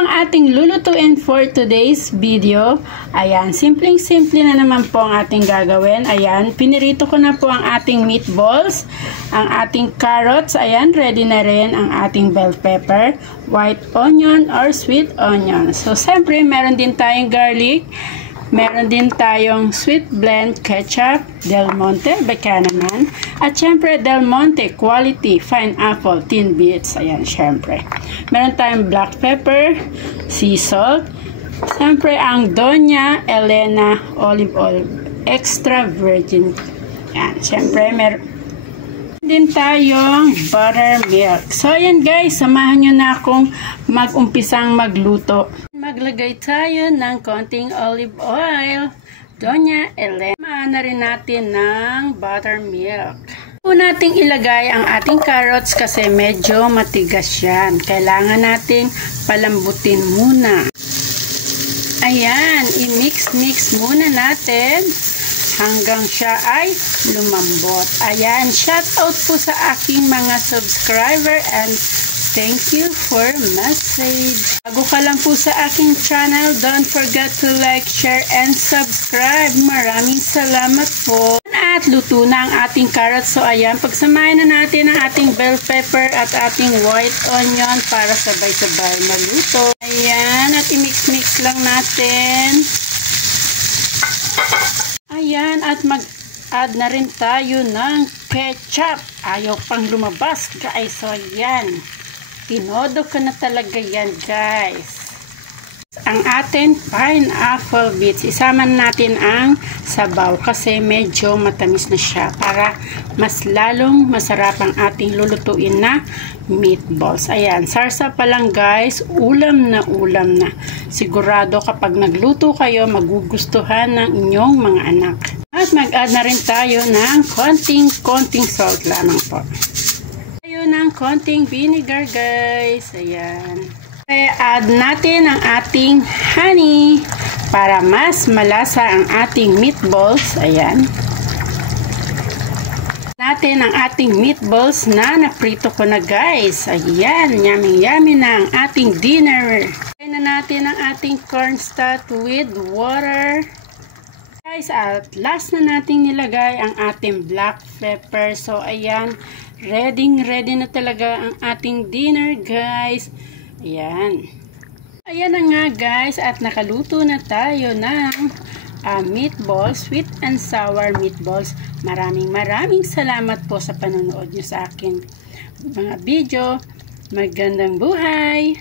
ang ating lulutuin for today's video. Ayan, simpleng-simple na naman po ang ating gagawin. Ayan, pinirito ko na po ang ating meatballs, ang ating carrots. Ayan, ready na rin ang ating bell pepper, white onion or sweet onion. So, siyempre, meron din tayong garlic. Meron din tayong sweet blend ketchup, Del Monte, baka naman. At syempre, Del Monte quality fine apple tin bits. Ayan, syempre. Meron tayong black pepper, sea salt. Syempre, ang Doña Elena olive oil, extra virgin. Ayan, syempre, meron din tayong buttermilk. So, ayan guys, samahan nyo na akong mag-umpisang magluto. Maglagay tayo ng konting olive oil, Doña Elena. Samahan na rin natin ng buttermilk. Una nating ilagay ang ating carrots kasi medyo matigas yan. Kailangan nating palambutin muna. Ayan, i-mix-mix muna natin hanggang siya ay lumambot. Ayan, shout out po sa aking mga subscriber and thank you for message. Bago ka lang po sa aking channel, don't forget to like, share, and subscribe. Maraming salamat po. At luto na ang ating carrots. So ayan, pagsamahin na natin ang ating bell pepper at ating white onion para sabay-sabay maluto. Ayan, at i-mix-mix lang natin. Ayan, at mag-add na rin tayo ng ketchup. Ayaw pang lumabas, guys. So, ayan. Tinodo ko na talaga yan, guys. Ang ating pineapple bits, isama natin ang sabaw kasi medyo matamis na siya para mas lalong masarap ang ating lulutuin na meatballs. Ayan, sarsa pa lang guys, ulam na ulam na. Sigurado kapag nagluto kayo, magugustuhan ng inyong mga anak. At mag-add na rin tayo ng konting salt lamang po. Tayo ng konting vinegar guys. Ayan. Add natin ang ating honey para mas malasa ang ating meatballs. Ayan. Natin ang ating meatballs na naprito ko na guys. Ayan, yummy na ang ating dinner. Ayan na natin ang ating cornstarch with water. Guys, at last na nating nilagay ang ating black pepper. So, ayan, ready na talaga ang ating dinner guys. Ayan. Ayan na nga guys, at nakaluto na tayo ng meatballs, sweet and sour meatballs. Maraming salamat po sa panonood nyo sa akin mga video. Magandang buhay!